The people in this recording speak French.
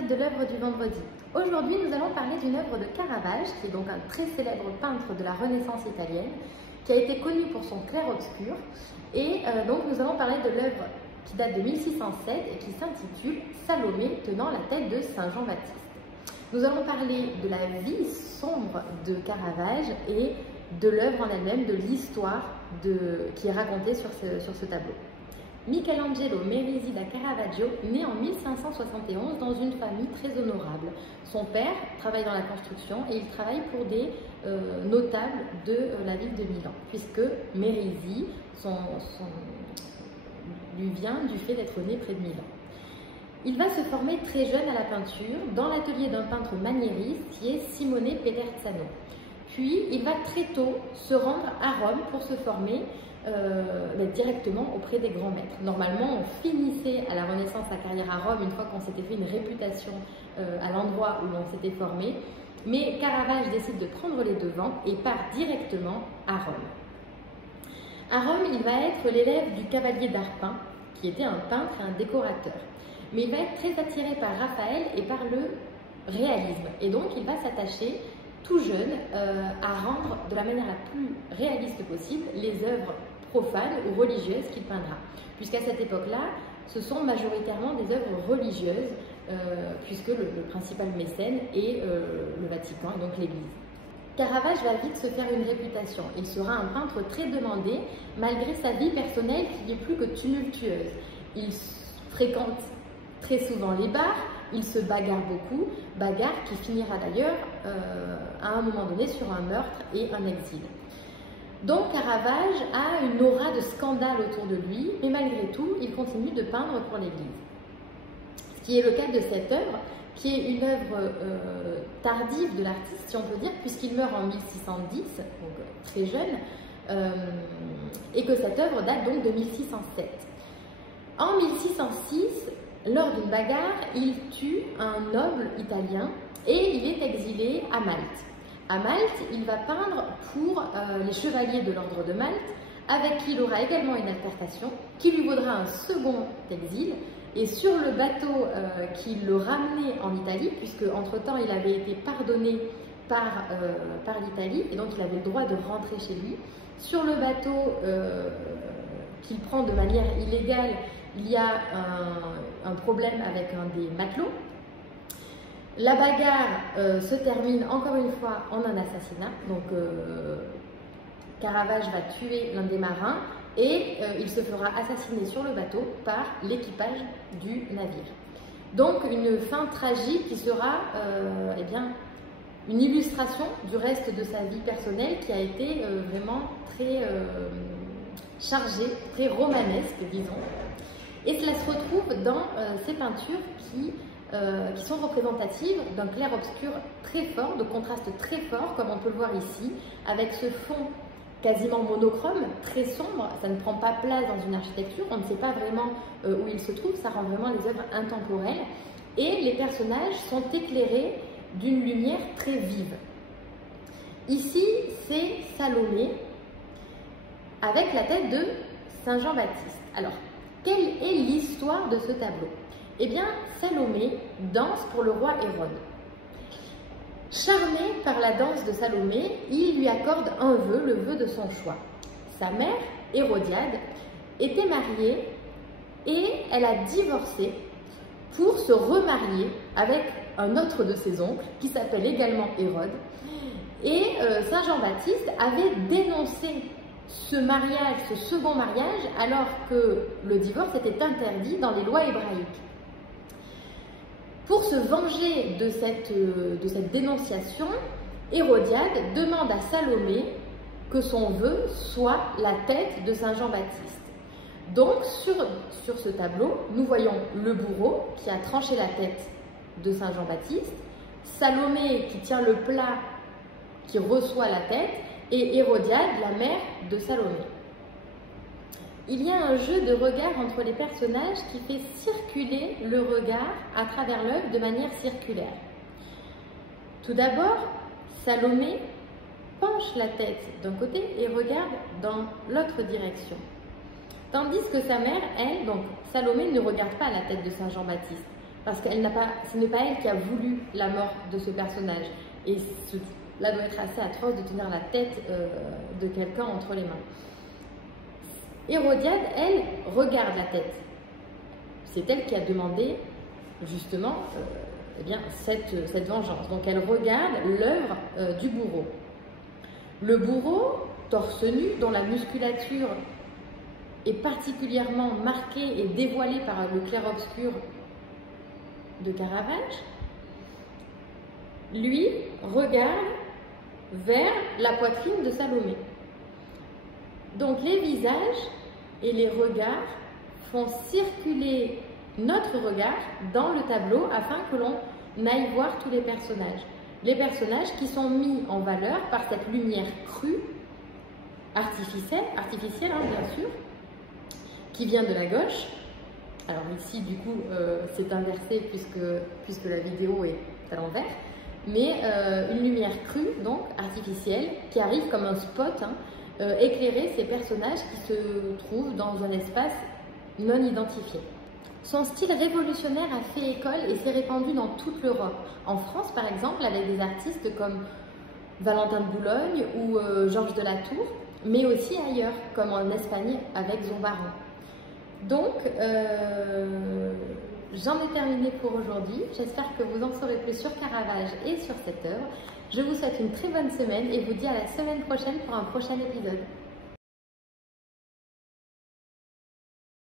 épisode de l'œuvre du vendredi. Aujourd'hui, nous allons parler d'une œuvre de Caravage, qui est donc un très célèbre peintre de la Renaissance italienne, qui a été connu pour son clair-obscur. Et donc nous allons parler de l'œuvre qui date de 1607 et qui s'intitule Salomé tenant la tête de Saint Jean-Baptiste. Nous allons parler de la vie sombre de Caravage et de l'œuvre en elle-même, de l'histoire qui est racontée sur ce tableau. Michelangelo Merisi da Caravaggio naît en 1571 dans une famille très honorable. Son père travaille dans la construction et il travaille pour des notables de la ville de Milan, puisque Merisi lui vient du fait d'être né près de Milan. Il va se former très jeune à la peinture dans l'atelier d'un peintre maniériste qui est Simone Peterzano. Puis il va très tôt se rendre à Rome pour se former directement auprès des grands maîtres. Normalement, on finissait à la Renaissance sa carrière à Rome une fois qu'on s'était fait une réputation à l'endroit où l'on s'était formé, mais Caravage décide de prendre les devants et part directement à Rome. À Rome, il va être l'élève du cavalier d'Arpin, qui était un peintre et un décorateur. Mais il va être très attiré par Raphaël et par le réalisme, et donc il va s'attacher tout jeune à rendre de la manière la plus réaliste possible les œuvres profanes ou religieuses qu'il peindra. Puisqu'à cette époque-là, ce sont majoritairement des œuvres religieuses, puisque le principal mécène est le Vatican, et donc l'Église. Caravage va vite se faire une réputation. Il sera un peintre très demandé, malgré sa vie personnelle qui n'est plus que tumultueuse. Il fréquente très souvent les bars, il se bagarre beaucoup, bagarre qui finira d'ailleurs à un moment donné sur un meurtre et un exil. Donc Caravage a une aura de scandale autour de lui, mais malgré tout, il continue de peindre pour l'Église. Ce qui est le cas de cette œuvre, qui est une œuvre tardive de l'artiste, si on peut dire, puisqu'il meurt en 1610, donc très jeune, et que cette œuvre date donc de 1607. En 1606, lors d'une bagarre, il tue un noble italien et il est exilé à Malte. À Malte, il va peindre pour les chevaliers de l'ordre de Malte, avec qui il aura également une altercation, qui lui vaudra un second exil. Et sur le bateau qui le ramenait en Italie, puisque entre-temps il avait été pardonné par l'Italie, et donc il avait le droit de rentrer chez lui, sur le bateau qu'il prend de manière illégale, il y a un problème avec un des matelots. La bagarre se termine encore une fois en un assassinat. Donc Caravage va tuer l'un des marins et il se fera assassiner sur le bateau par l'équipage du navire. Donc une fin tragique qui sera une illustration du reste de sa vie personnelle qui a été vraiment très chargée, très romanesque, disons. Et cela se retrouve dans ces peintures qui sont représentatives d'un clair-obscur très fort, de contraste très fort, comme on peut le voir ici, avec ce fond quasiment monochrome, très sombre. Ça ne prend pas place dans une architecture, on ne sait pas vraiment où il se trouve, ça rend vraiment les œuvres intemporelles. Et les personnages sont éclairés d'une lumière très vive. Ici, c'est Salomé, avec la tête de Saint Jean-Baptiste. Alors, quelle est l'histoire de ce tableau? Eh bien, Salomé danse pour le roi Hérode. Charmé par la danse de Salomé, il lui accorde un vœu, le vœu de son choix. Sa mère, Hérodiade, était mariée et elle a divorcé pour se remarier avec un autre de ses oncles qui s'appelle également Hérode. Et Saint Jean-Baptiste avait dénoncé ce mariage, ce second mariage, alors que le divorce était interdit dans les lois hébraïques. Pour se venger de cette dénonciation, Hérodiade demande à Salomé que son vœu soit la tête de Saint Jean-Baptiste. Donc sur ce tableau, nous voyons le bourreau qui a tranché la tête de Saint Jean-Baptiste, Salomé qui tient le plat qui reçoit la tête, et Hérodiade, la mère de Salomé. Il y a un jeu de regard entre les personnages qui fait circuler le regard à travers l'œuvre de manière circulaire. Tout d'abord, Salomé penche la tête d'un côté et regarde dans l'autre direction. Tandis que sa mère, elle, donc Salomé, ne regarde pas la tête de Saint Jean-Baptiste, parce que ce n'est pas elle qui a voulu la mort de ce personnage. Et cela doit être assez atroce de tenir la tête de quelqu'un entre les mains. Hérodiade, elle, regarde la tête. C'est elle qui a demandé justement eh bien, cette vengeance. Donc elle regarde l'œuvre du bourreau. Le bourreau, torse nu, dont la musculature est particulièrement marquée et dévoilée par le clair-obscur de Caravage, lui regarde vers la poitrine de Salomé. Donc les visages et les regards font circuler notre regard dans le tableau afin que l'on aille voir tous les personnages. Les personnages qui sont mis en valeur par cette lumière crue, artificielle bien sûr, qui vient de la gauche. Alors ici du coup c'est inversé puisque la vidéo est à l'envers, mais une lumière crue, donc artificielle, qui arrive comme un spot, éclairer ces personnages qui se trouvent dans un espace non identifié. Son style révolutionnaire a fait école et s'est répandu dans toute l'Europe. En France, par exemple, avec des artistes comme Valentin de Boulogne ou Georges de la Tour, mais aussi ailleurs, comme en Espagne avec Zombaran. Donc, j'en ai terminé pour aujourd'hui. J'espère que vous en saurez plus sur Caravage et sur cette œuvre. Je vous souhaite une très bonne semaine et vous dis à la semaine prochaine pour un prochain épisode.